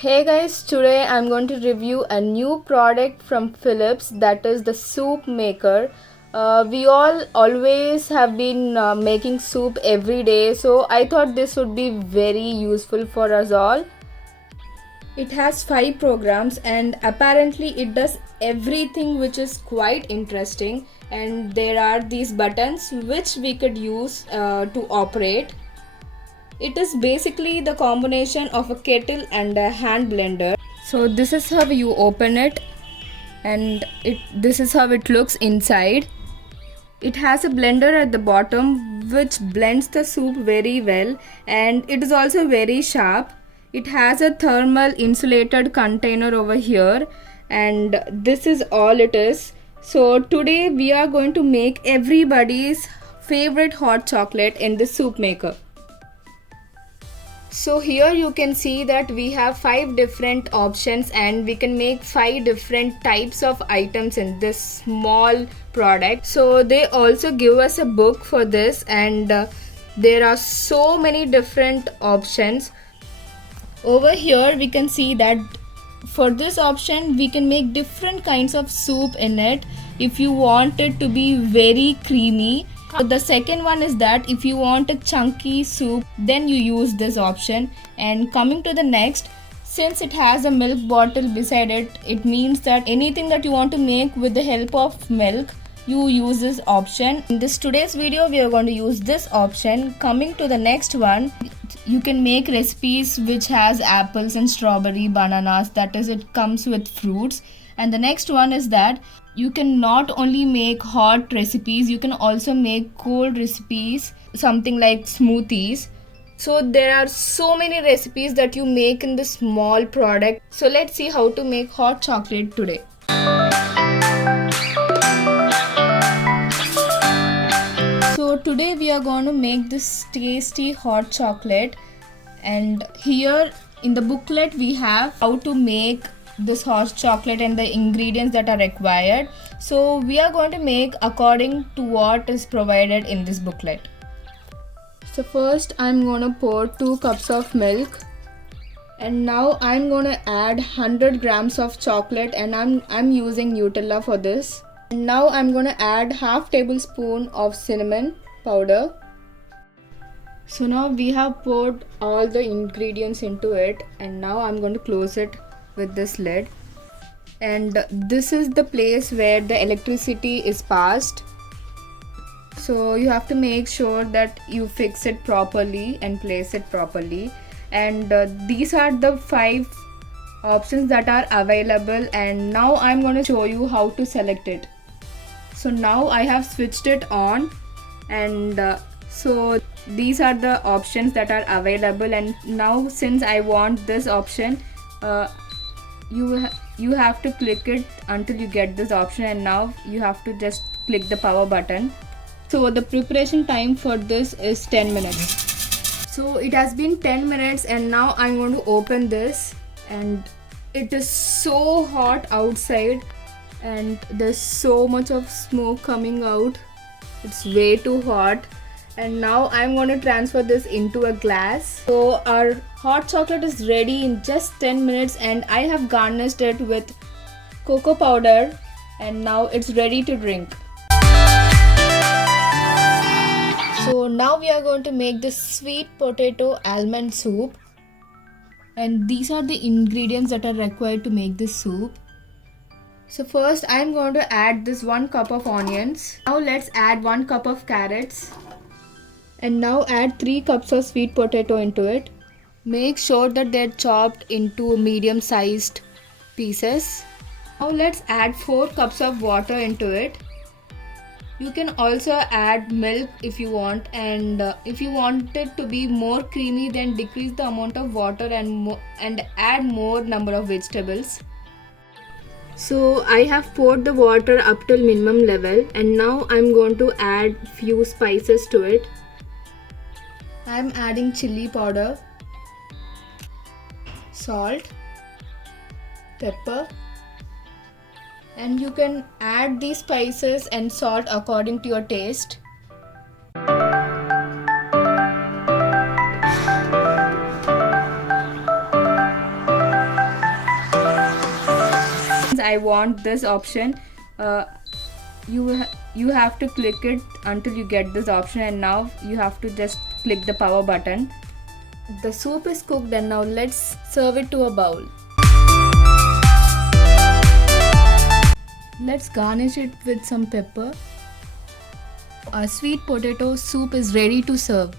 Hey guys, today I'm going to review a new product from Philips, that is the soup maker. We all always have been making soup every day, so I thought this would be very useful for us all. It has 5 programs and apparently it does everything, which is quite interesting, and there are these buttons which we could use to operate. It is basically the combination of a kettle and a hand blender. So this is how you open it, and this is how it looks inside. It has a blender at the bottom which blends the soup very well, and it is also very sharp. It has a thermal insulated container over here, and this is all it is. So today we are going to make everybody's favorite hot chocolate in the soup maker. So here you can see that we have 5 different options and we can make 5 different types of items in this small product. So they also give us a book for this, and there are so many different options. Over here we can see that for this option we can make different kinds of soup in it if you want it to be very creamy. The second one is that if you want a chunky soup, then you use this option. And coming to the next, since it has a milk bottle beside it, it means that anything that you want to make with the help of milk, you use this option. In this today's video we are going to use this option. Coming to the next one, you can make recipes which has apples and strawberry, bananas, that is, it comes with fruits. And the next one is that you can not only make hot recipes, you can also make cold recipes, something like smoothies. So there are so many recipes that you make in this small product. So let's see how to make hot chocolate today. So today we are going to make this tasty hot chocolate, and here in the booklet we have how to make this hot chocolate and the ingredients that are required. So we are going to make according to what is provided in this booklet. So first I'm going to pour 2 cups of milk, and now I'm going to add 100 grams of chocolate, and I'm using Nutella for this. And now I'm going to add half tablespoon of cinnamon powder. So now we have poured all the ingredients into it, and now I'm going to close it with this lid. And this is the place where the electricity is passed, so you have to make sure that you fix it properly and place it properly. And these are the 5 options that are available, and now I'm going to show you how to select it. So now I have switched it on, and so these are the options that are available. And now since I want this option, you have to click it until you get this option, and now you have to just click the power button. So the preparation time for this is 10 minutes. So it has been 10 minutes, and now I'm going to open this, and it is so hot outside and there's so much of smoke coming out. It's way too hot. And now I'm going to transfer this into a glass. So our hot chocolate is ready in just 10 minutes, and I have garnished it with cocoa powder, and now it's ready to drink. So now we are going to make this sweet potato almond soup, and these are the ingredients that are required to make this soup. So first I'm going to add this 1 cup of onions. Now let's add 1 cup of carrots. And now add 3 cups of sweet potato into it. Make sure that they're chopped into medium sized pieces. Now let's add 4 cups of water into it. You can also add milk if you want, and if you want it to be more creamy, then decrease the amount of water and add more number of vegetables. So I have poured the water up till minimum level, and now I'm going to add few spices to it. I'm adding chili powder, salt, pepper, and you can add these spices and salt according to your taste. since I want this option, you have to click it until you get this option, and now you have to just click the power button. The soup is cooked, and now let's serve it to a bowl. Let's garnish it with some pepper. Our sweet potato soup is ready to serve.